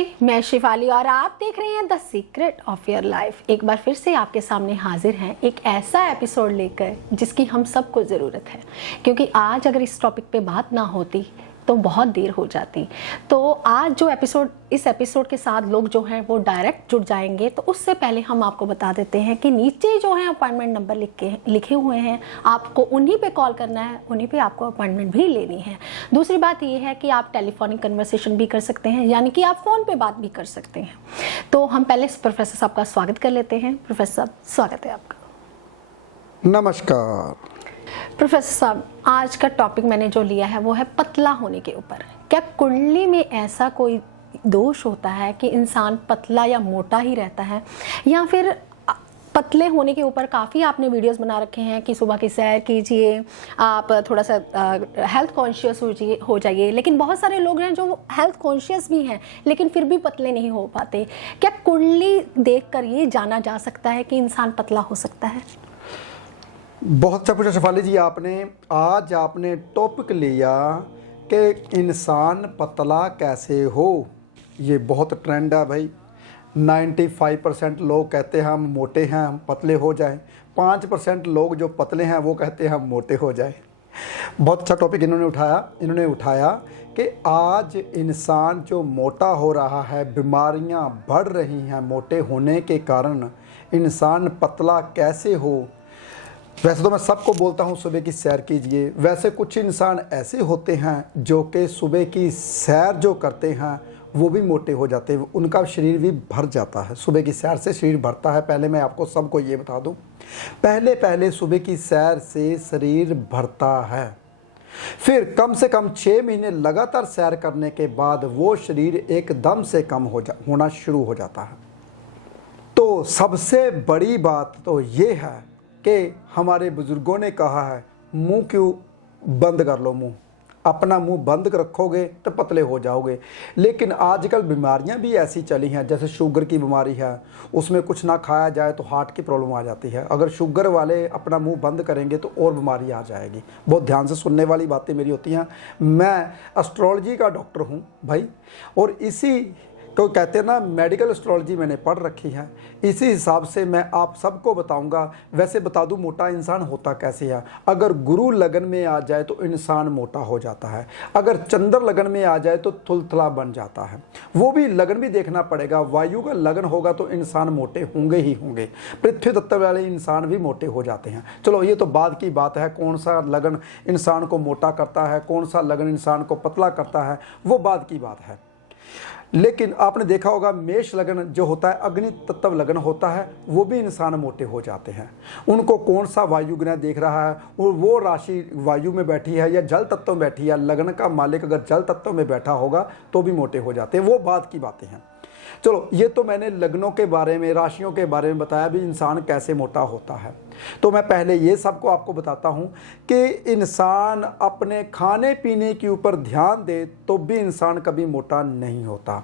जी, मैं शिवाली और आप देख रहे हैं the secret of your life. एक बार फिर से आपके सामने हाजिर हैं एक ऐसा एपिसोड लेकर जिसकी हम सबको ज़रूरत है, क्योंकि आज अगर इस टॉपिक पे बात ना होती तो बहुत देर हो जाती। तो आज जो इस एपिसोड के साथ लोग जो हैं वो डायरेक्ट जुड़ जाएंगे। तो उससे पहले हम आपको बता देते हैं कि नीचे जो है अपॉइंटमेंट नंबर लिखे हुए हैं, आपको उन्हीं पे कॉल करना है, उन्हीं पे आपको अपॉइंटमेंट भी लेनी है। दूसरी बात ये है कि आप टेलीफोनिक कन्वर्सेशन भी कर सकते हैं, यानी कि आप फ़ोन पे बात भी कर सकते हैं। तो हम पहले प्रोफेसर साहब का स्वागत कर लेते हैं। प्रोफेसर साहब, स्वागत है आपका। नमस्कार प्रोफेसर साहब, आज का टॉपिक मैंने जो लिया है वो है पतला होने के ऊपर। क्या कुंडली में ऐसा कोई दोष होता है कि इंसान पतला या मोटा ही रहता है, या फिर पतले होने के ऊपर काफ़ी आपने वीडियोस बना रखे हैं कि सुबह की सैर कीजिए, आप थोड़ा सा हेल्थ कॉन्शियस हो जाइए, लेकिन बहुत सारे लोग हैं जो हेल्थ कॉन्शियस भी हैं लेकिन फिर भी पतले नहीं हो पाते। क्या कुंडली देखकर ये जाना जा सकता है कि इंसान पतला हो सकता है? बहुत अच्छा पूछा शिफाली जी आपने। आज आपने टॉपिक लिया कि इंसान पतला कैसे हो। ये बहुत ट्रेंड है भाई। 95% लोग कहते हैं हम मोटे हैं, हम पतले हो जाएं। 5% लोग जो पतले हैं वो कहते हैं हम मोटे हो जाएं। बहुत अच्छा टॉपिक इन्होंने उठाया कि आज इंसान जो मोटा हो रहा है, बीमारियां बढ़ रही हैं मोटे होने के कारण, इंसान पतला कैसे हो। वैसे तो मैं सबको बोलता हूँ सुबह की सैर कीजिए, वैसे कुछ इंसान ऐसे होते हैं जो कि सुबह की सैर जो करते हैं वो भी मोटे हो जाते हैं, उनका शरीर भी भर जाता है। सुबह की सैर से शरीर भरता है। पहले मैं आपको सबको ये बता दूँ, पहले सुबह की सैर से शरीर भरता है, फिर कम से कम 6 महीने लगातार सैर करने के बाद वो शरीर एकदम से कम होना शुरू हो जाता है। तो सबसे बड़ी बात तो ये है कि हमारे बुजुर्गों ने कहा है, मुंह क्यों बंद कर लो, मुंह अपना मुंह बंद रखोगे तो पतले हो जाओगे। लेकिन आजकल बीमारियां भी ऐसी चली हैं, जैसे शुगर की बीमारी है, उसमें कुछ ना खाया जाए तो हार्ट की प्रॉब्लम आ जाती है। अगर शुगर वाले अपना मुंह बंद करेंगे तो और बीमारी आ जाएगी। बहुत ध्यान से सुनने वाली बातें मेरी होती हैं। मैं एस्ट्रोलॉजी का डॉक्टर हूँ भाई, और इसी तो कहते हैं ना, मेडिकल एस्ट्रोलॉजी मैंने पढ़ रखी है। इसी हिसाब से मैं आप सबको बताऊंगा। वैसे बता दूं मोटा इंसान होता कैसे है। अगर गुरु लगन में आ जाए तो इंसान मोटा हो जाता है, अगर चंद्र लगन में आ जाए तो थुलथला बन जाता है। वो भी लगन भी देखना पड़ेगा, वायु का लगन होगा तो इंसान मोटे होंगे ही होंगे। पृथ्वी तत्व वाले इंसान भी मोटे हो जाते हैं। चलो ये तो बाद की बात है, कौन सा लगन इंसान को मोटा करता है, कौन सा लगन इंसान को पतला करता है, वो बाद की बात है। लेकिन आपने देखा होगा मेष लगन जो होता है, अग्नि तत्व लगन होता है, वो भी इंसान मोटे हो जाते हैं। उनको कौन सा वायु ग्रह देख रहा है, वो राशि वायु में बैठी है या जल तत्व में बैठी है, लगन का मालिक अगर जल तत्व में बैठा होगा तो भी मोटे हो जाते हैं। वो बाद की बातें हैं। चलो ये तो मैंने लग्नों के बारे में, राशियों के बारे में बताया भी इंसान कैसे मोटा होता है। तो मैं पहले ये सबको आपको बताता हूँ कि इंसान अपने खाने पीने के ऊपर ध्यान दे तो भी इंसान कभी मोटा नहीं होता।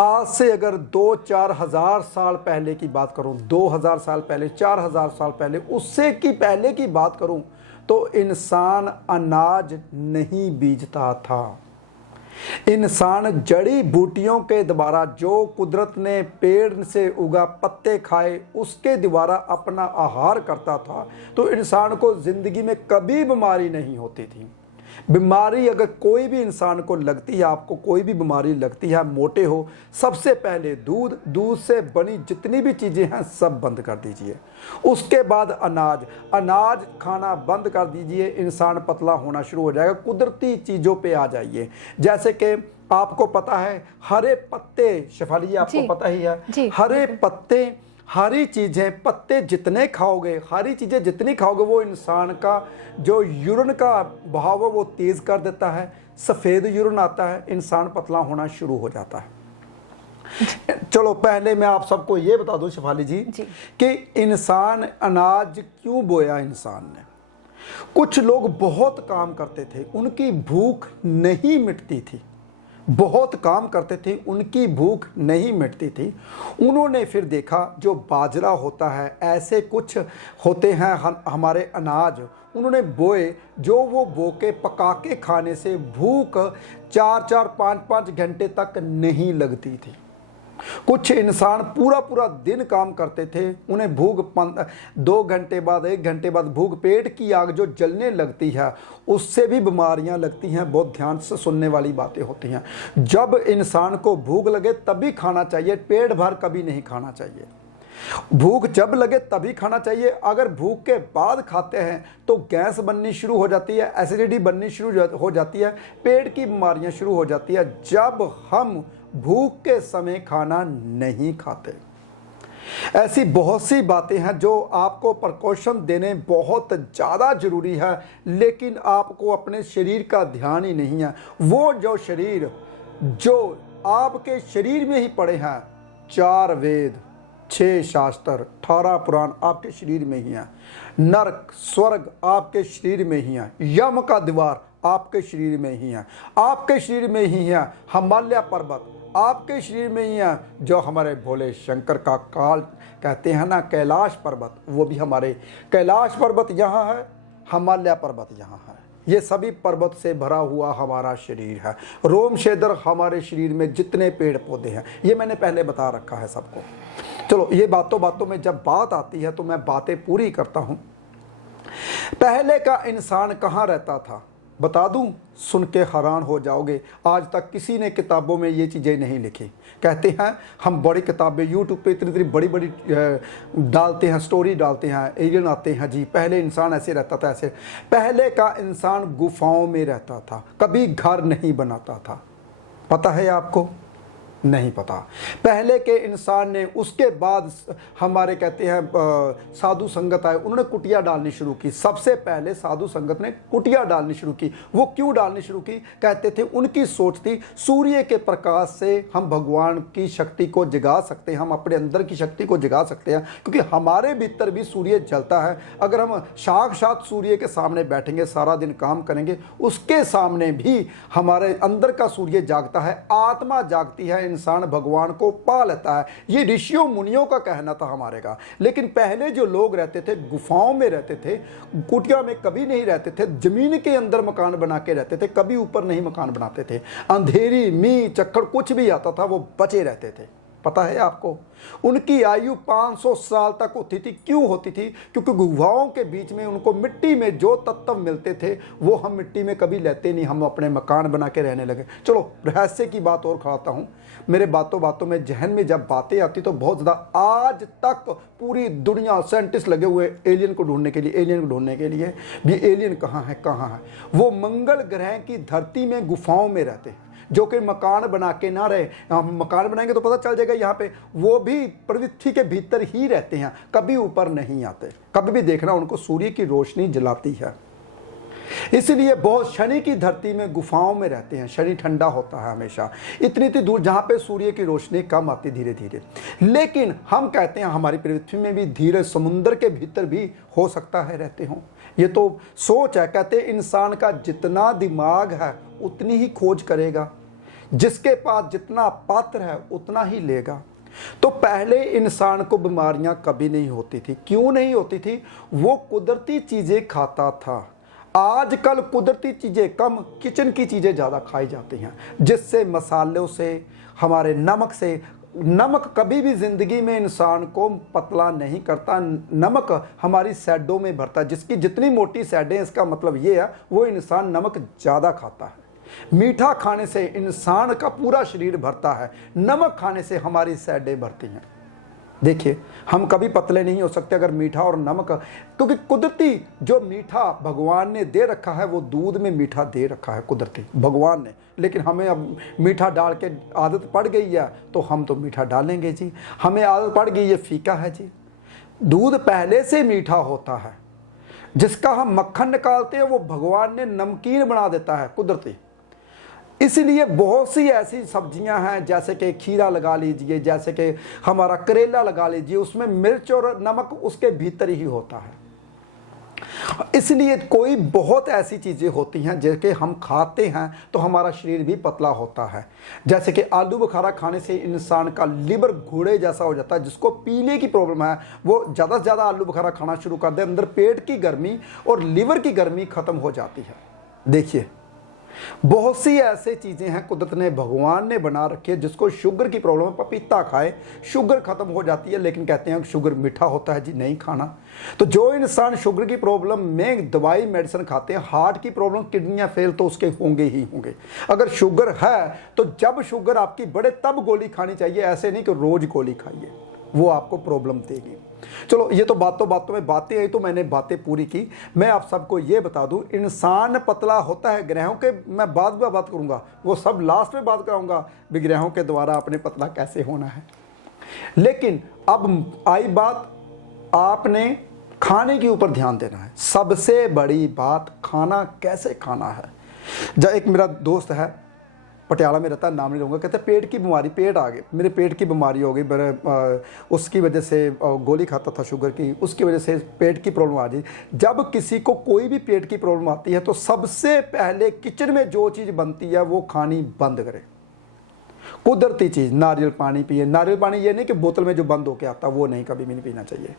आज से अगर 2-4 हज़ार साल पहले की बात करूँ, 2000 साल पहले, 4000 साल पहले, उससे की पहले की बात करूँ तो इंसान अनाज नहीं बीजता था। इंसान जड़ी बूटियों के द्वारा, जो कुदरत ने पेड़ से उगा पत्ते खाए, उसके द्वारा अपना आहार करता था। तो इंसान को जिंदगी में कभी बीमारी नहीं होती थी। बीमारी अगर कोई भी इंसान को लगती है, आपको कोई भी बीमारी लगती है, मोटे हो, सबसे पहले दूध से बनी जितनी भी चीज़ें हैं सब बंद कर दीजिए। उसके बाद अनाज खाना बंद कर दीजिए, इंसान पतला होना शुरू हो जाएगा। कुदरती चीज़ों पे आ जाइए। जैसे कि आपको पता है हरे पत्ते, शेफाली आपको पता ही है, हरे पत्ते, हरी चीज़ें, पत्ते जितने खाओगे, हरी चीज़ें जितनी खाओगे, वो इंसान का जो यूरिन का बहाव है वो तेज़ कर देता है। सफ़ेद यूरिन आता है, इंसान पतला होना शुरू हो जाता है। चलो पहले मैं आप सबको ये बता दूं शेफाली जी कि इंसान अनाज क्यों बोया इंसान ने। कुछ लोग बहुत काम करते थे, उनकी भूख नहीं मिटती थी, बहुत काम करते थे, उनकी भूख नहीं मिटती थी। उन्होंने फिर देखा जो बाजरा होता है, ऐसे कुछ होते हैं हमारे अनाज, उन्होंने बोए, जो वो बो के पका के खाने से भूख 4-4, 5-5 घंटे तक नहीं लगती थी। कुछ इंसान पूरा पूरा दिन काम करते थे, उन्हें भूख 2 घंटे बाद 1 घंटे बाद भूख, पेट की आग जो जलने लगती है उससे भी बीमारियां लगती हैं। बहुत ध्यान से सुनने वाली बातें होती हैं। जब इंसान को भूख लगे तभी खाना चाहिए, पेट भर कभी नहीं खाना चाहिए। भूख जब लगे तभी खाना चाहिए। अगर भूख के बाद खाते हैं तो गैस बननी शुरू हो जाती है, एसिडिटी बननी शुरू हो जाती है, पेट की बीमारियां शुरू हो जाती है जब हम भूख के समय खाना नहीं खाते। ऐसी बहुत सी बातें हैं जो आपको प्रिकॉशन देने बहुत ज़्यादा ज़रूरी है, लेकिन आपको अपने शरीर का ध्यान ही नहीं है। वो जो शरीर जो आपके शरीर में ही पड़े हैं, 4 वेद, 6 शास्त्र, 18 पुराण आपके शरीर में ही हैं, नरक स्वर्ग आपके शरीर में ही हैं, यम का द्वार आपके शरीर में ही है, आपके शरीर में ही है हिमालय पर्वत आपके शरीर में ही है, जो हमारे भोले शंकर का काल कहते हैं ना कैलाश पर्वत, वो भी हमारे कैलाश पर्वत यहाँ है, हिमालय पर्वत यहाँ है। ये सभी पर्वत से भरा हुआ हमारा शरीर है। रोम शेदर हमारे शरीर में जितने पेड़ पौधे हैं, ये मैंने पहले बता रखा है सबको। चलो, ये बातों बातों में जब बात आती है तो मैं बातें पूरी करता हूँ। पहले का इंसान कहाँ रहता था बता दूं, सुन के हैरान हो जाओगे। आज तक किसी ने किताबों में ये चीज़ें नहीं लिखी। कहते हैं हम बड़ी किताबें यूट्यूब पे इतनी इतनी बड़ी बड़ी डालते हैं, स्टोरी डालते हैं, एलियन आते हैं जी, पहले इंसान ऐसे रहता था, ऐसे। पहले का इंसान गुफाओं में रहता था, कभी घर नहीं बनाता था। पता है आपको? नहीं पता। पहले के इंसान ने, उसके बाद हमारे कहते हैं साधु संगत आए, उन्होंने कुटिया डालनी शुरू की। सबसे पहले साधु संगत ने कुटिया डालनी शुरू की। वो क्यों डालनी शुरू की? कहते थे उनकी सोच थी सूर्य के प्रकाश से हम भगवान की शक्ति को जगा सकते हैं, हम अपने अंदर की शक्ति को जगा सकते हैं, क्योंकि हमारे भीतर भी सूर्य जलता है। अगर हम साक्षात सूर्य के सामने बैठेंगे, सारा दिन काम करेंगे, उसके सामने भी हमारे अंदर का सूर्य जागता है, आत्मा जागती है, इंसान भगवान को पा लेता है। ये ऋषियों मुनियों का कहना था हमारे का। लेकिन पहले जो लोग रहते थे गुफाओं में रहते थे, कुटिया में कभी नहीं रहते थे, जमीन के अंदर मकान बना के रहते थे, कभी ऊपर नहीं मकान बनाते थे। अंधेरी मींह चक्कर कुछ भी आता था वो बचे रहते थे। पता है आपको? उनकी आयु 500 साल तक होती थी। क्यों होती थी? क्योंकि गुफाओं के बीच में उनको मिट्टी में जो तत्व मिलते थे वो हम मिट्टी में कभी लेते नहीं, हम अपने मकान बना के रहने लगे। चलो, रहस्य की बात और खाता हूँ। मेरे बातों बातों में जहन में जब बातें आती तो बहुत ज़्यादा, आज तक पूरी दुनिया साइंटिस्ट लगे हुए एलियन को ढूंढने के लिए, एलियन को ढूंढने के लिए भी। एलियन कहाँ है, कहाँ है? वो मंगल ग्रह की धरती में गुफाओं में रहते हैं, जो कि मकान बना के ना रहे। हम मकान बनाएंगे तो पता चल जाएगा यहाँ पे, वो भी पृथ्वी के भीतर ही रहते हैं, कभी ऊपर नहीं आते। कभी भी देखना उनको सूर्य की रोशनी जलाती है, इसलिए बहुत शनि की धरती में गुफाओं में रहते हैं। शनि ठंडा होता है हमेशा, इतनी दूर जहाँ पे सूर्य की रोशनी कम आती धीरे धीरे। लेकिन हम कहते हैं हमारी पृथ्वी में भी धीरे समुद्र के भीतर भी हो सकता है रहते हों। ये तो सोच है। कहते हैं इंसान का जितना दिमाग है उतनी ही खोज करेगा, जिसके पास जितना पात्र है उतना ही लेगा। तो पहले इंसान को बीमारियां कभी नहीं होती थी। क्यों नहीं होती थी? वो कुदरती चीजें खाता था। आजकल कुदरती चीजें कम, किचन की चीजें ज़्यादा खाई जाती हैं, जिससे मसालों से, हमारे नमक से। नमक कभी भी ज़िंदगी में इंसान को पतला नहीं करता। नमक हमारी सैडों में भरता है। जिसकी जितनी मोटी सैडें, इसका मतलब ये है वो इंसान नमक ज़्यादा खाता है। मीठा खाने से इंसान का पूरा शरीर भरता है, नमक खाने से हमारी सैडें भरती हैं। देखिए, हम कभी पतले नहीं हो सकते अगर मीठा और नमक, क्योंकि कुदरती जो मीठा भगवान ने दे रखा है वो दूध में मीठा दे रखा है कुदरती भगवान ने। लेकिन हमें अब मीठा डाल के आदत पड़ गई है तो हम तो मीठा डालेंगे जी। हमें आदत पड़ गई ये फीका है जी। दूध पहले से मीठा होता है, जिसका हम मक्खन निकालते हैं वो भगवान ने नमकीन बना देता है कुदरती। इसलिए बहुत सी ऐसी सब्जियां हैं, जैसे कि खीरा लगा लीजिए, जैसे कि हमारा करेला लगा लीजिए, उसमें मिर्च और नमक उसके भीतर ही होता है। इसलिए कोई बहुत ऐसी चीज़ें होती हैं जैसे हम खाते हैं तो हमारा शरीर भी पतला होता है। जैसे कि आलू बुखारा खाने से इंसान का लिवर घोड़े जैसा हो जाता है। जिसको पीने की प्रॉब्लम है वो ज़्यादा से ज़्यादा आलू बुखारा खाना शुरू कर दे, अंदर पेट की गर्मी और लिवर की गर्मी खत्म हो जाती है। देखिए, बहुत सी ऐसी चीज़ें हैं कुदरत ने, भगवान ने बना रखी है, जिसको शुगर की प्रॉब्लम है, पपीता खाए शुगर ख़त्म हो जाती है, लेकिन कहते हैं कि शुगर मीठा होता है जी, नहीं खाना। तो जो इंसान शुगर की प्रॉब्लम में दवाई मेडिसिन खाते हैं, हार्ट की प्रॉब्लम, किडनियाँ फेल तो उसके होंगे ही होंगे। अगर शुगर है तो जब शुगर आपकी बढ़े तब गोली खानी चाहिए, ऐसे नहीं कि रोज़ गोली खाइए, वो आपको प्रॉब्लम देगी। चलो, ये तो बातों में बातें आई, तो मैंने बातें पूरी की। मैं आप सबको ये बता दूं, इंसान पतला होता है ग्रहों के, मैं बाद में बात करूंगा, वो सब लास्ट में बात कराऊंगा भी ग्रहों के द्वारा अपने पतला कैसे होना है। लेकिन अब आई बात, आपने खाने के ऊपर ध्यान देना है। सबसे बड़ी बात, खाना कैसे खाना है। जब एक मेरा दोस्त है, पटियाला में रहता है, नाम नहीं लूँगा, कहते हैं पेट की बीमारी, पेट आ गए, मेरे पेट की बीमारी हो गई, मेरे उसकी वजह से गोली खाता था शुगर की, उसकी वजह से पेट की प्रॉब्लम आ गई। जब किसी को कोई भी पेट की प्रॉब्लम आती है तो सबसे पहले किचन में जो चीज़ बनती है वो खानी बंद करें। कुदरती चीज़, नारियल पानी पिए। नारियल पानी ये नहीं कि बोतल में जो बंद होके आता, वो नहीं, कभी भी नहीं पीना चाहिए।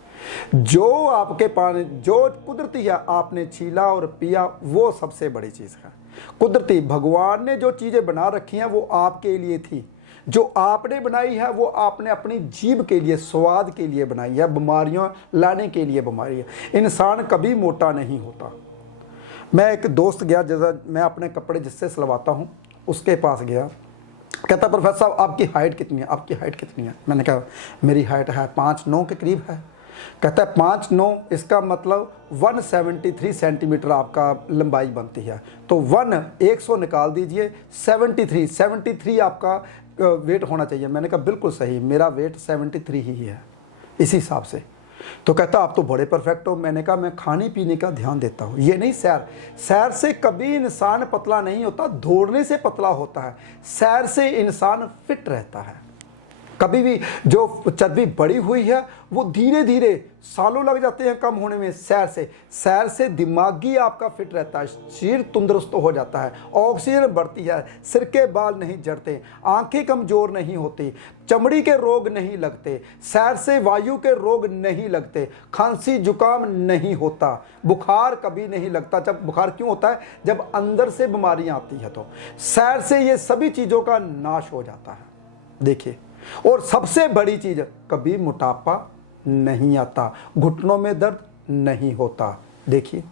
जो आपके पानी जो कुदरती है, आपने छीला और पिया, वो सबसे बड़ी चीज़ है। कुदरती भगवान ने जो चीज़ें बना रखी हैं वो आपके लिए थी, जो आपने बनाई है वो आपने अपनी जीभ के लिए, स्वाद के लिए बनाई है, बीमारियां लाने के लिए बीमारी है। इंसान कभी मोटा नहीं होता। मैं एक दोस्त गया, जैसा मैं अपने कपड़े जिससे सिलवाता हूँ उसके पास गया, कहता प्रोफेसर साहब आपकी हाइट कितनी है, आपकी हाइट कितनी है। मैंने कहा मेरी हाइट है 5'9" के करीब है। कहता है 5'9", इसका मतलब 173 सेंटीमीटर आपका लंबाई बनती है, तो 100 निकाल दीजिए, 73 आपका वेट होना चाहिए। मैंने कहा बिल्कुल सही, मेरा वेट 73 ही है इसी हिसाब से। तो कहता आप तो बड़े परफेक्ट हो। मैंने कहा मैं खाने पीने का ध्यान देता हूँ, ये नहीं सैर से कभी इंसान पतला नहीं होता, दौड़ने से पतला होता है, सैर से इंसान फिट रहता है। कभी भी जो चर्बी बढ़ी हुई है वो धीरे धीरे सालों लग जाते हैं कम होने में। सैर से दिमागी आपका फिट रहता है, शरीर तंदुरुस्त हो जाता है, ऑक्सीजन बढ़ती है, सिर के बाल नहीं झड़ते, आंखें कमजोर नहीं होती, चमड़ी के रोग नहीं लगते, सैर से वायु के रोग नहीं लगते, खांसी जुकाम नहीं होता, बुखार कभी नहीं लगता। जब बुखार क्यों होता है, जब अंदर से बीमारियां आती है, तो सैर से ये सभी चीज़ों का नाश हो जाता है। देखिए, और सबसे बड़ी चीज, कभी मोटापा नहीं आता, घुटनों में दर्द नहीं होता। देखिए,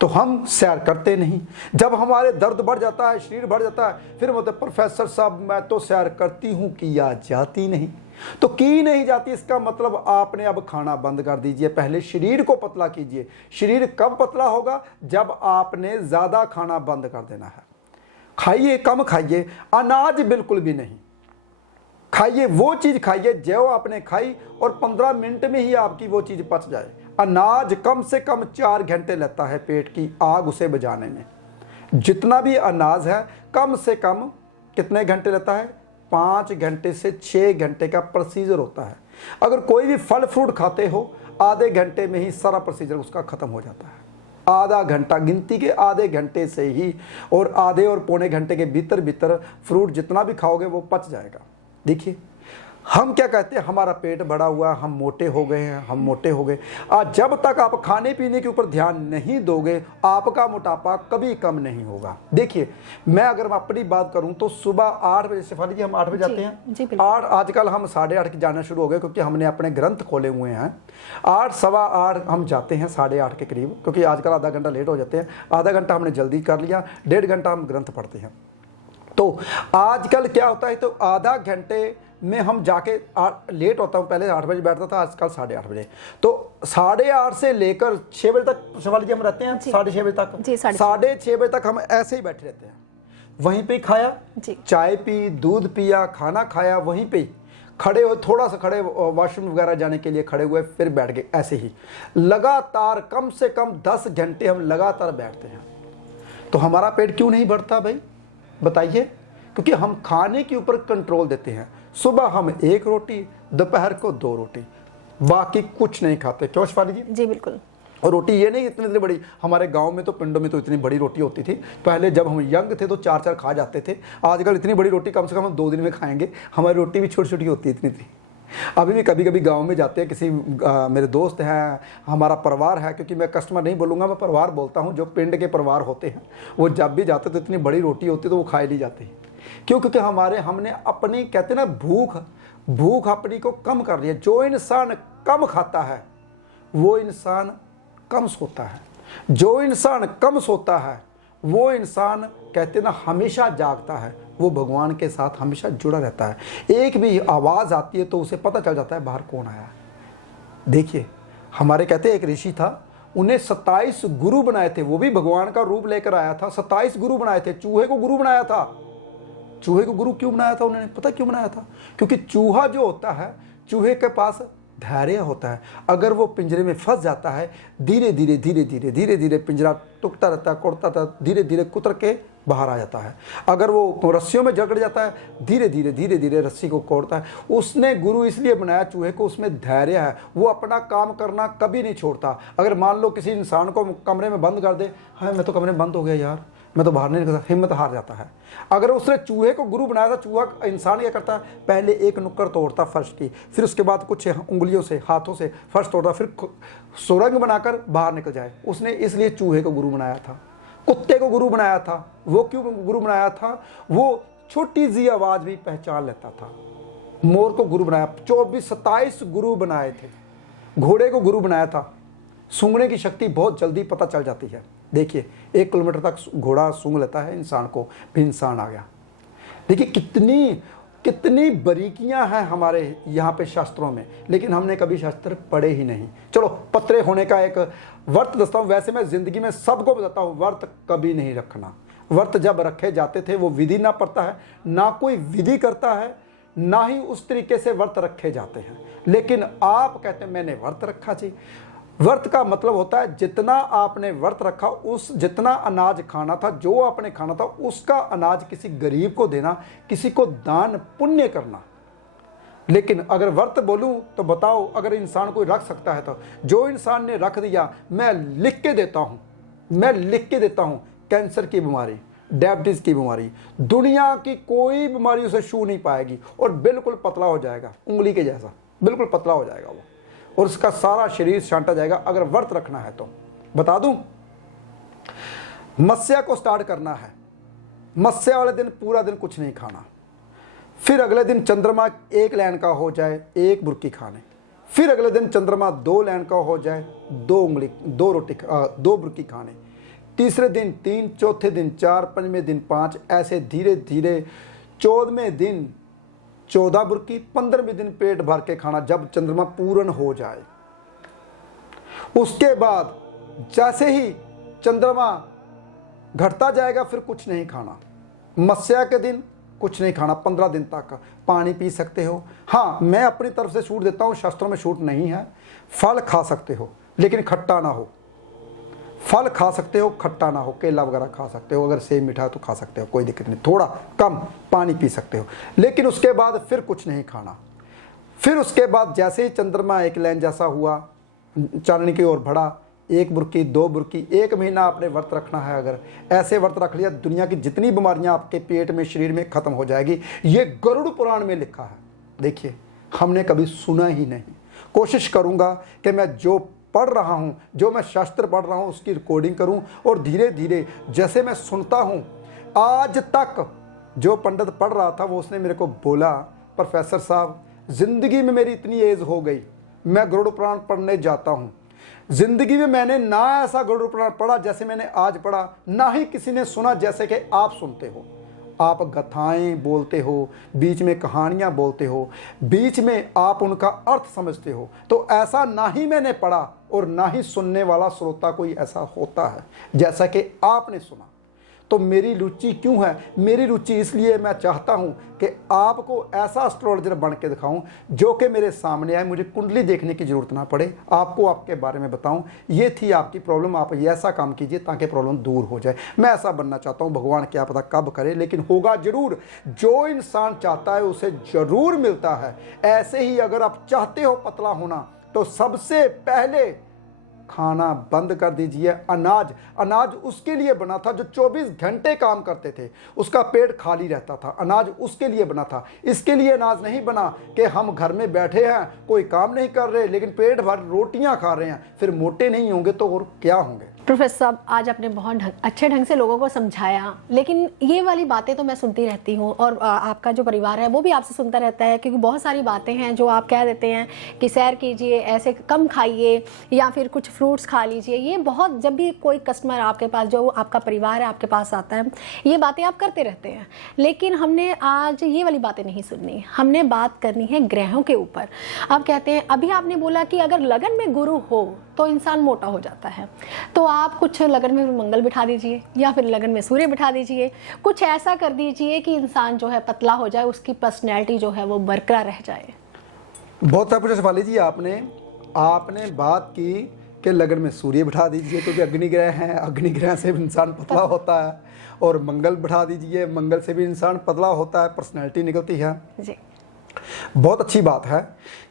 तो हम सैर करते नहीं, जब हमारे दर्द बढ़ जाता है, शरीर बढ़ जाता है, फिर मतलब प्रोफेसर साहब मैं तो सैर करती हूं, किया जाती नहीं। तो की नहीं जाती, इसका मतलब आपने अब खाना बंद कर दीजिए। पहले शरीर को पतला कीजिए। शरीर कब पतला होगा, जब आपने ज्यादा खाना बंद कर देना है। खाइए, कम खाइए, अनाज बिल्कुल भी नहीं खाइए, वो चीज़ खाइए जो आपने खाई और 15 मिनट में ही आपकी वो चीज़ पच जाए। अनाज कम से कम 4 घंटे लगता है पेट की आग उसे बुझाने में। जितना भी अनाज है कम से कम कितने घंटे लगता है, 5 घंटे से 6 घंटे का प्रोसीजर होता है। अगर कोई भी फल फ्रूट खाते हो, आधे घंटे में ही सारा प्रोसीजर उसका ख़त्म हो जाता है। आधा घंटा, गिनती के आधे घंटे से ही, और आधे और पौने घंटे के भीतर भीतर फ्रूट जितना भी खाओगे वो पच जाएगा। देखिए, हम क्या कहते हैं, हमारा पेट बढ़ा हुआ, हम मोटे हो गए हैं, हम मोटे हो गए। आज जब तक आप खाने पीने के ऊपर ध्यान नहीं दोगे, आपका मोटापा कभी कम नहीं होगा। देखिए, मैं अगर अपनी बात करूं तो सुबह 8 बजे, शेफाली जी हम 8 बजे जाते हैं, 8, आजकल हम 8:30 जाना शुरू हो गए, क्योंकि हमने अपने ग्रंथ खोले हुए हैं। 8, सवा 8 हम जाते हैं, 8:30 के करीब, क्योंकि आजकल आधा घंटा लेट हो जाते हैं। आधा घंटा हमने जल्दी कर लिया, 1.5 घंटा हम ग्रंथ पढ़ते हैं। तो आजकल क्या होता है, तो आधा घंटे में हम जाके लेट होता हूँ, पहले 8 बजे बैठता था, आजकल 8:30 बजे। तो 8:30 से लेकर 6 बजे तक शिवाली जी हम रहते हैं, 6:30 बजे तक, 6:30 बजे तक हम ऐसे ही बैठे रहते हैं। वहीं पे खाया, चाय पी, दूध पिया, खाना खाया, वहीं पे खड़े हो, थोड़ा सा खड़े, वॉशरूम वगैरह जाने के लिए खड़े हुए, फिर बैठ गए। ऐसे ही लगातार कम से कम 10 घंटे हम लगातार बैठते हैं। तो हमारा पेट क्यों नहीं बढ़ता भाई, बताइए? क्योंकि हम खाने के ऊपर कंट्रोल देते हैं। सुबह हम 1 रोटी, दोपहर को 2 रोटी, बाकी कुछ नहीं खाते। क्यों शिफाली जी? जी बिल्कुल। और रोटी ये नहीं इतनी बड़ी, हमारे गांव में तो, पिंडों में तो इतनी बड़ी रोटी होती थी पहले, जब हम यंग थे तो 4-4 खा जाते थे। आजकल इतनी बड़ी रोटी कम से कम हम 2 दिन में खाएंगे। हमारी रोटी भी छोटी छोटी होती है, इतनी थी। अभी भी कभी कभी गांव में जाते हैं, किसी मेरे दोस्त हैं, हमारा परिवार है, क्योंकि मैं कस्टमर नहीं बोलूँगा, मैं परिवार बोलता हूँ, जो पिंड के परिवार होते हैं, वो जब भी जाते तो इतनी बड़ी रोटी होती तो वो खा ली जाती। क्यों? क्योंकि हमने अपनी, कहते ना, भूख अपनी को कम कर लिया। जो इंसान कम खाता है वो इंसान कम सोता है, जो इंसान कम सोता है वो इंसान, कहते ना, हमेशा जागता है, वो भगवान के साथ हमेशा जुड़ा रहता है। एक भी आवाज़ आती है तो उसे पता चल जाता है बाहर कौन आया। देखिए, हमारे कहते एक ऋषि था, उन्हें 27 गुरु बनाए थे, वो भी भगवान का रूप लेकर आया था। 27 गुरु बनाए थे। चूहे को गुरु बनाया था। चूहे को गुरु क्यों बनाया था उन्होंने? पता क्यों बनाया था? क्योंकि चूहा जो होता है, चूहे के पास धैर्य होता है। अगर वो पिंजरे में फंस जाता है, धीरे धीरे पिंजरा टूटता रहता है, कोड़ता रहता है, धीरे धीरे कुतर के बाहर आ जाता है। अगर वो रस्सियों में जकड़ जाता है, धीरे धीरे रस्सी को कोड़ता है। उसने गुरु इसलिए बनाया चूहे को, उसमें धैर्य है, वो अपना काम करना कभी नहीं छोड़ता। अगर मान लो किसी इंसान को कमरे में बंद कर दे, हाँ मैं तो कमरे में बंद हो गया यार, मैं तो बाहर नहीं निकल सकता, हिम्मत हार जाता है। अगर उसने चूहे को गुरु बनाया था, चूहा इंसान क्या करता है, पहले एक नुक्कड़ तोड़ता फर्श की, फिर उसके बाद कुछ उंगलियों से, हाथों से फर्श तोड़ता, फिर सुरंग बनाकर बाहर निकल जाए। उसने इसलिए चूहे को गुरु बनाया था। कुत्ते को गुरु बनाया था। वो क्यों गुरु बनाया था? वो छोटी सी आवाज भी पहचान लेता था। मोर को गुरु बनाया, 27 गुरु बनाए थे। घोड़े को गुरु बनाया था। सूंघने की शक्ति बहुत जल्दी पता चल जाती है। देखिए, 1 किलोमीटर तक घोड़ा सूंघ लेता है इंसान को, फिर इंसान आ गया। देखिए कितनी बारीकियां हैं हमारे यहाँ पे शास्त्रों में, लेकिन हमने कभी शास्त्र पढ़े ही नहीं। चलो, पत्रे होने का एक व्रत दस्ता हूँ। वैसे मैं जिंदगी में सबको बताता हूँ, व्रत कभी नहीं रखना। व्रत जब रखे जाते थे वो विधि ना पड़ता है, ना कोई विधि करता है, ना ही उस तरीके से व्रत रखे जाते हैं। लेकिन आप कहते हैं मैंने व्रत रखा जी। व्रत का मतलब होता है जितना आपने व्रत रखा, उस जितना अनाज खाना था, जो आपने खाना था, उसका अनाज किसी गरीब को देना, किसी को दान पुण्य करना। लेकिन अगर व्रत बोलूं तो बताओ, अगर इंसान कोई रख सकता है तो जो इंसान ने रख दिया, मैं लिख के देता हूं, कैंसर की बीमारी, डायबिटीज की बीमारी, दुनिया की कोई बीमारी उसे छू नहीं पाएगी, और बिल्कुल पतला हो जाएगा, उंगली के जैसा बिल्कुल पतला हो जाएगा वो, और उसका सारा शरीर छांटा जाएगा अगर व्रत रखना है तो। बता दूं, मत्स्य को स्टार्ट करना है, मत्स्य वाले दिन पूरा दिन कुछ नहीं खाना, फिर अगले दिन चंद्रमा 1 लाइन का हो जाए, 1 बुर्की खाने, फिर अगले दिन चंद्रमा 2 लाइन का हो जाए, 2 बुर्की खाने, तीसरे दिन 3, चौथे दिन 4, 5वें दिन 5, ऐसे धीरे धीरे 14वें दिन 14 बुर्की, 15वें दिन पेट भर के खाना जब चंद्रमा पूर्ण हो जाए। उसके बाद जैसे ही चंद्रमा घटता जाएगा फिर कुछ नहीं खाना। मत्स्य के दिन कुछ नहीं खाना, 15 दिन तक पानी पी सकते हो। हाँ, मैं अपनी तरफ से छूट देता हूँ, शास्त्रों में छूट नहीं है। फल खा सकते हो लेकिन खट्टा ना हो, फल खा सकते हो, खट्टा ना हो, केला वगैरह खा सकते हो, अगर सेब मीठा है तो खा सकते हो, कोई दिक्कत नहीं, थोड़ा कम पानी पी सकते हो, लेकिन उसके बाद फिर कुछ नहीं खाना। फिर उसके बाद जैसे ही चंद्रमा 1 लाइन जैसा हुआ, चांदनी की ओर बढ़ा, 1 बुर्की, 2 बुर्की, 1 महीना आपने व्रत रखना है। अगर ऐसे व्रत रख लिया, दुनिया की जितनी बीमारियां आपके पेट में, शरीर में खत्म हो जाएगी। ये गरुड़ पुराण में लिखा है। देखिए, हमने कभी सुना ही नहीं। कोशिश करूंगा कि मैं जो पढ़ रहा हूँ, जो मैं शास्त्र पढ़ रहा हूँ, उसकी रिकॉर्डिंग करूँ, और धीरे धीरे जैसे मैं सुनता हूँ। आज तक जो पंडित पढ़ रहा था वो उसने मेरे को बोला, प्रोफेसर साहब, जिंदगी में मेरी इतनी एज हो गई, मैं गरुड़ पुराण पढ़ने जाता हूँ, जिंदगी में मैंने ना ऐसा गरुड़ पुराण पढ़ा जैसे मैंने आज पढ़ा, ना ही किसी ने सुना जैसे कि आप सुनते हो। आप कथाएं बोलते हो, बीच में कहानियां बोलते हो, बीच में आप उनका अर्थ समझते हो। तो ऐसा ना ही मैंने पढ़ा और ना ही सुनने वाला श्रोता कोई ऐसा होता है जैसा कि आपने सुना। तो मेरी रुचि क्यों है? मेरी रुचि इसलिए मैं चाहता हूं कि आपको ऐसा एस्ट्रोलॉजर बन के दिखाऊं जो कि मेरे सामने आए, मुझे कुंडली देखने की जरूरत ना पड़े, आपको आपके बारे में बताऊं, ये थी आपकी प्रॉब्लम, आप ये ऐसा काम कीजिए ताकि प्रॉब्लम दूर हो जाए। मैं ऐसा बनना चाहता हूं, भगवान क्या पता कब करे, लेकिन होगा जरूर। जो इंसान चाहता है उसे जरूर मिलता है। ऐसे ही अगर आप चाहते हो पतला होना तो सबसे पहले खाना बंद कर दीजिए। अनाज उसके लिए बना था जो 24 घंटे काम करते थे, उसका पेट खाली रहता था, अनाज उसके लिए बना था। इसके लिए अनाज नहीं बना कि हम घर में बैठे हैं, कोई काम नहीं कर रहे, लेकिन पेट भर रोटियां खा रहे हैं, फिर मोटे नहीं होंगे तो और क्या होंगे। प्रोफेसर साहब, आज आपने बहुत अच्छे ढंग से लोगों को समझाया, लेकिन ये वाली बातें तो मैं सुनती रहती हूँ और आपका जो परिवार है वो भी आपसे सुनता रहता है, क्योंकि बहुत सारी बातें हैं जो आप कह देते हैं कि सैर कीजिए, ऐसे कम खाइए या फिर कुछ फ्रूट्स खा लीजिए। ये बहुत, जब भी कोई कस्टमर आपके पास, जो आपका परिवार है आपके पास आता है, ये बातें आप करते रहते हैं, लेकिन हमने आज ये वाली बातें नहीं सुननी। हमने बात करनी है ग्रहों के ऊपर। आप कहते हैं, अभी आपने बोला कि अगर लगन में गुरु हो तो इंसान मोटा हो जाता है, तो आप कुछ लगन में मंगल बिठा दीजिए या फिर लगन में सूर्य बिठा दीजिए, कुछ ऐसा कर दीजिए कि इंसान जो है पतला हो जाए, उसकी पर्सनैलिटी जो है वो बरकरार रह जाए। बहुत अच्छा पूछा शिफाली जी आपने बात की कि लगन में सूर्य बिठा दीजिए, क्योंकि अग्निग्रह हैं, अग्निग्रह से भी इंसान पतला होता है, और मंगल बिठा दीजिए, मंगल से भी इंसान पतला होता है, पर्सनैलिटी निकलती है जी। बहुत अच्छी बात है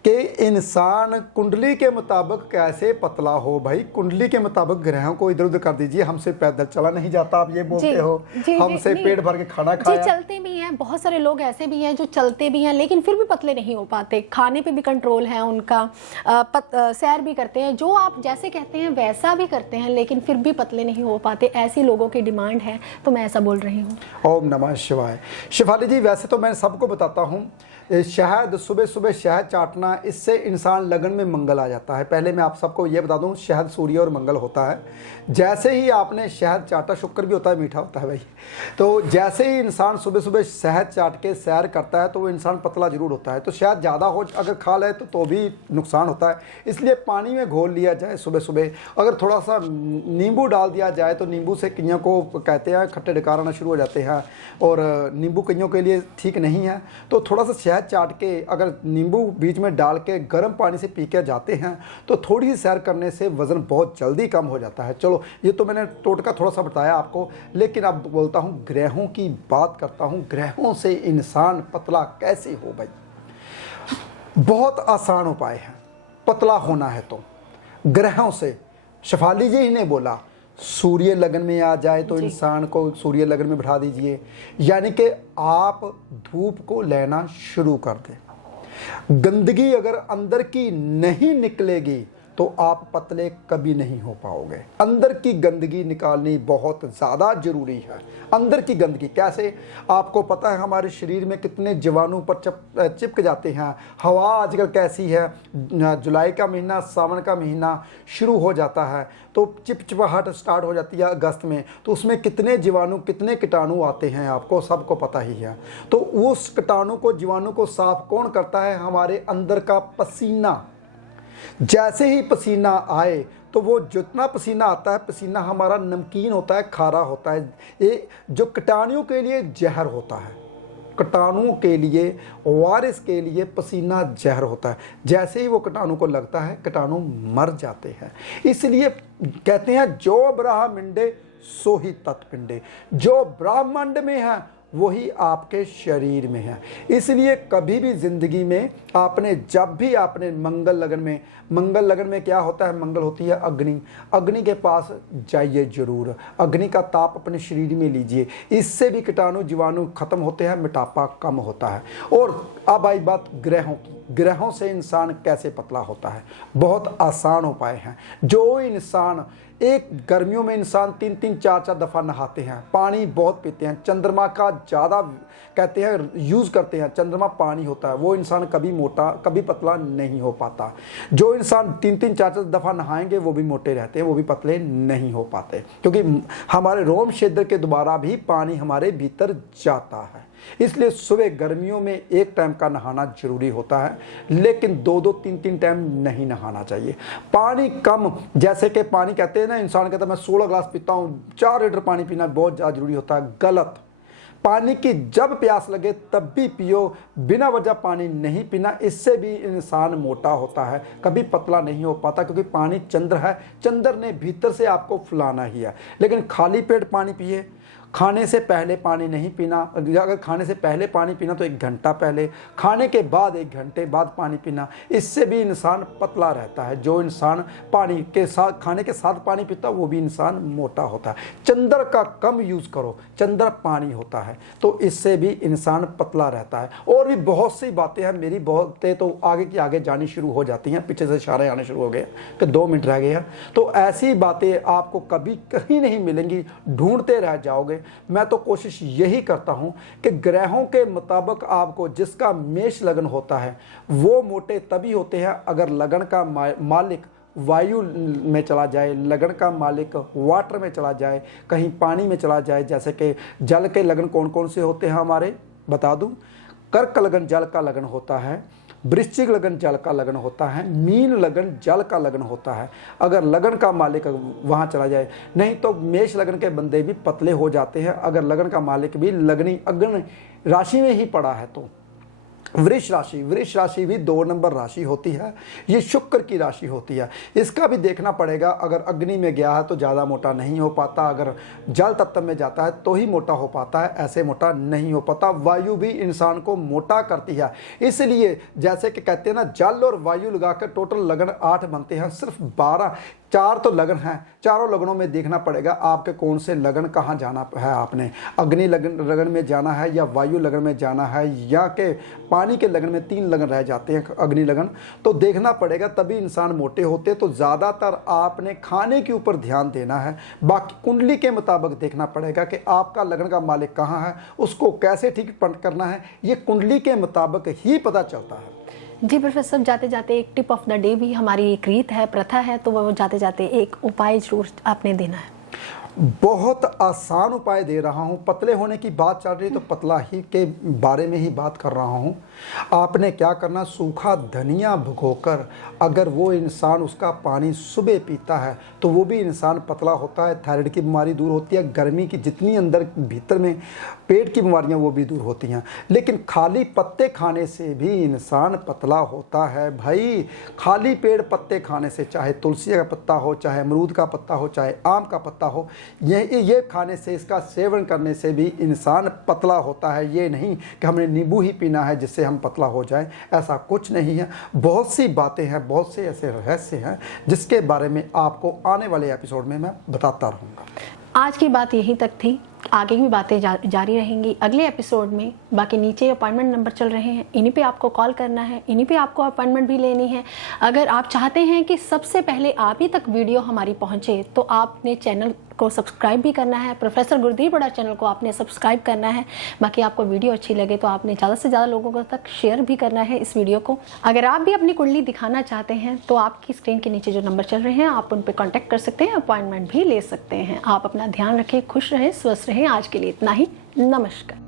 कि इंसान कुंडली के मुताबिक कैसे पतला हो। भाई कुंडली के मुताबिक ग्रहों को इधर उधर कर दीजिए। हमसे पैदल चला नहीं जाता, आप ये बोलते हो, हमसे पेट भर के खाना खाया। जी, चलते भी हैं, बहुत सारे लोग ऐसे भी हैं जो चलते भी हैं लेकिन फिर भी पतले नहीं हो पाते। खाने पे भी कंट्रोल है उनका, सैर भी करते हैं, जो आप जैसे कहते हैं वैसा भी करते हैं, लेकिन फिर भी पतले नहीं हो पाते। ऐसी लोगों की डिमांड है, तो मैं ऐसा बोल रही हूँ। ओम नमः शिवाय। शिफाली जी, वैसे तो मैं सबको बताता हूँ, शहद सुबह सुबह शहद चाटना, इससे इंसान लगन में मंगल आ जाता है। पहले मैं आप सबको ये बता दूं, शहद सूर्य और मंगल होता है। जैसे ही आपने शहद चाटा, शुक्र भी होता है, मीठा होता है भाई, तो जैसे ही इंसान सुबह सुबह शहद चाट के सैर करता है तो वो इंसान पतला जरूर होता है। तो शहद ज़्यादा हो अगर खा ले तो भी नुकसान होता है, इसलिए पानी में घोल लिया जाए सुबह सुबह। अगर थोड़ा सा नींबू डाल दिया जाए तो नींबू से कईयों को कहते हैं खट्टे डकार आना शुरू हो जाते हैं, और नींबू कईयों के लिए ठीक नहीं है। तो थोड़ा सा शहद चाट के अगर नींबू बीच में डाल के गर्म पानी से पी के जाते हैं तो थोड़ी सी सैर करने से वज़न बहुत जल्दी कम हो जाता है। चलो, ये तो मैंने टोटका थोड़ा सा बताया आपको, लेकिन अब बोलता हूँ ग्रहों की बात करता हूँ। ग्रहों से इंसान पतला कैसे हो भाई? बहुत आसान उपाय है पतला होना है तो ग्रहों से। शिफाली जी ने बोला सूर्य लगन में आ जाए तो इंसान को सूर्य लगन में बिठा दीजिए, यानी कि आप धूप को लेना शुरू कर दें। गंदगी अगर अंदर की नहीं निकलेगी तो आप पतले कभी नहीं हो पाओगे। अंदर की गंदगी निकालनी बहुत ज़्यादा ज़रूरी है। अंदर की गंदगी कैसे? आपको पता है हमारे शरीर में कितने जीवाणु पर चिपक जाते हैं। हवा आजकल कैसी है, जुलाई का महीना, सावन का महीना शुरू हो जाता है तो चिपचिपाहट स्टार्ट हो जाती है अगस्त में, तो उसमें कितने जीवाणु, कितने कीटाणु आते हैं, आपको सबको पता ही है। तो उस कीटाणु को, जीवाणु को साफ कौन करता है? हमारे अंदर का पसीना। जैसे ही पसीना आए तो वो जितना पसीना आता है, पसीना हमारा नमकीन होता है, खारा होता है। ये जो कीटाणुओं के लिए जहर होता है, कीटाणुओं के लिए, वायरस के लिए पसीना जहर होता है। जैसे ही वो कीटाणु को लगता है, कीटाणु मर जाते हैं। इसलिए कहते हैं जो ब्रह्मांडे सो ही तत्पिंडे, जो ब्रह्मांड में है वही आपके शरीर में है। इसलिए कभी भी जिंदगी में आपने, जब भी आपने मंगल लगन में क्या होता है? मंगल होती है अग्नि। अग्नि के पास जाइए जरूर, अग्नि का ताप अपने शरीर में लीजिए। इससे भी कीटाणु जीवाणु खत्म होते हैं, मोटापा कम होता है। और अब आई बात ग्रहों की। ग्रहों से इंसान कैसे पतला होता है? बहुत आसान उपाय हैं। जो इंसान, एक गर्मियों में इंसान 3-3 4-4 दफ़ा नहाते हैं, पानी बहुत पीते हैं, चंद्रमा का ज़्यादा कहते हैं यूज़ करते हैं, चंद्रमा पानी होता है, वो इंसान कभी मोटा, कभी पतला नहीं हो पाता। जो इंसान 3-3 4-4 दफ़ा नहाएंगे वो भी मोटे रहते हैं, वो भी पतले नहीं हो पाते, क्योंकि हमारे रोम क्षेत्र के द्वारा भी पानी हमारे भीतर जाता है। इसलिए सुबह गर्मियों में एक टाइम का नहाना जरूरी होता है, लेकिन 2-2 3-3 टाइम नहीं नहाना चाहिए। पानी कम, जैसे कि पानी कहते हैं ना, इंसान कहता है मैं 16 गिलास पीता हूँ, 4 लीटर पानी पीना बहुत ज़्यादा जरूरी होता है। गलत। पानी की जब प्यास लगे तब भी पियो, बिना वजह पानी नहीं पीना। इससे भी इंसान मोटा होता है, कभी पतला नहीं हो पाता, क्योंकि पानी चंद्र है, चंद्र ने भीतर से आपको फुलाना ही है। लेकिन खाली पेट पानी पिए, खाने से पहले पानी नहीं पीना। अगर खाने से पहले पानी पीना तो 1 घंटा पहले, खाने के बाद 1 घंटे बाद पानी पीना। इससे भी इंसान पतला रहता है। जो इंसान पानी के साथ, खाने के साथ पानी पीता है वो भी इंसान मोटा होता है। चंद्र का कम यूज़ करो, चंद्र पानी होता है, तो इससे भी इंसान पतला रहता है। और भी बहुत सी बातें हैं, मेरी बातें तो आगे की आगे जानी शुरू हो जाती हैं, पीछे से इशारे आने शुरू हो गए कि 2 मिनट रह गए हैं। तो ऐसी बातें आपको कभी कहीं नहीं मिलेंगी, ढूंढते रह जाओगे। मैं तो कोशिश यही करता हूं कि ग्रहों के मुताबिक आपको, जिसका मेष लगन होता है वो मोटे तभी होते हैं अगर लगन का मालिक वायु में चला जाए, लगन का मालिक वाटर में चला जाए, कहीं पानी में चला जाए। जैसे कि जल के लगन कौन कौन से होते हैं हमारे, बता दूं। कर्क लगन जल का लगन होता है, वृश्चिक लगन जल का लगन होता है, मीन लगन जल का लगन होता है। अगर लगन का मालिक वहाँ चला जाए, नहीं तो मेष लगन के बंदे भी पतले हो जाते हैं अगर लगन का मालिक भी लगनी अग्नि राशि में ही पड़ा है। तो वृष राशि भी 2 नंबर राशि होती है, ये शुक्र की राशि होती है। इसका भी देखना पड़ेगा। अगर अग्नि में गया है तो ज़्यादा मोटा नहीं हो पाता, अगर जल तत्व में जाता है तो ही मोटा हो पाता है, ऐसे मोटा नहीं हो पाता। वायु भी इंसान को मोटा करती है। इसलिए जैसे कि कहते हैं ना, जल और वायु लगाकर टोटल लगन 8 बनते हैं, सिर्फ 12 4 तो लगन हैं। चारों लगनों में देखना पड़ेगा आपके कौन से लगन कहाँ जाना है। आपने अग्नि लगन में जाना है या वायु लगन में जाना है, या के पानी के लगन में 3 लगन रह जाते हैं अग्नि लगन, तो देखना पड़ेगा, तभी इंसान मोटे होते हैं। तो ज़्यादातर आपने खाने के ऊपर ध्यान देना है। बाकी कुंडली के मुताबिक देखना पड़ेगा कि आपका लगन का मालिक कहाँ है, उसको कैसे ठीक करना है, ये कुंडली के मुताबिक ही पता चलता है। जी प्रोफेसर, जाते जाते एक टिप ऑफ द डे भी हमारी एक रीत है, प्रथा है, तो वो जाते जाते एक उपाय जरूर आपने देना है। बहुत आसान उपाय दे रहा हूँ। पतले होने की बात चल रही है तो पतला ही के बारे में ही बात कर रहा हूँ। आपने क्या करना, सूखा धनिया भिगोकर अगर वो इंसान उसका पानी सुबह पीता है तो वो भी इंसान पतला होता है। थायराइड की बीमारी दूर होती है, गर्मी की जितनी अंदर भीतर में पेट की बीमारियां वो भी दूर होती हैं। लेकिन खाली पत्ते खाने से भी इंसान पतला होता है भाई। खाली पेड़ पत्ते खाने से, चाहे तुलसी का पत्ता हो, चाहे अमरूद का पत्ता हो, चाहे आम का पत्ता हो, ये खाने से, इसका सेवन करने से भी इंसान पतला होता है। ये नहीं कि हमने नींबू ही पीना है जिससे हम पतला हो जाएं, ऐसा कुछ नहीं है। बहुत सी बातें हैं, बहुत से ऐसे रहस्य हैं जिसके बारे में आपको आने वाले एपिसोड में मैं बताता रहूँगा। आज की बात यहीं तक थी, आगे भी बातें जारी रहेंगी अगले एपिसोड में। बाकी नीचे अपॉइंटमेंट नंबर चल रहे हैं, इन्हीं पे आपको कॉल करना है, इन्हीं पे आपको अपॉइंटमेंट भी लेनी है। अगर आप चाहते हैं कि सबसे पहले आप ही तक वीडियो हमारी पहुंचे तो आपने चैनल को सब्सक्राइब भी करना है। प्रोफेसर गुरदीप बड़ा चैनल को आपने सब्सक्राइब करना है। बाकी आपको वीडियो अच्छी लगे तो आपने ज़्यादा से ज़्यादा लोगों तक शेयर भी करना है इस वीडियो को। अगर आप भी अपनी कुंडली दिखाना चाहते हैं तो आपकी स्क्रीन के नीचे जो नंबर चल रहे हैं आप उन पर कॉन्टैक्ट कर सकते हैं, अपॉइंटमेंट भी ले सकते हैं। आप अपना ध्यान रखें, खुश रहें, स्वस्थ रहें। आज के लिए इतना ही, नमस्कार।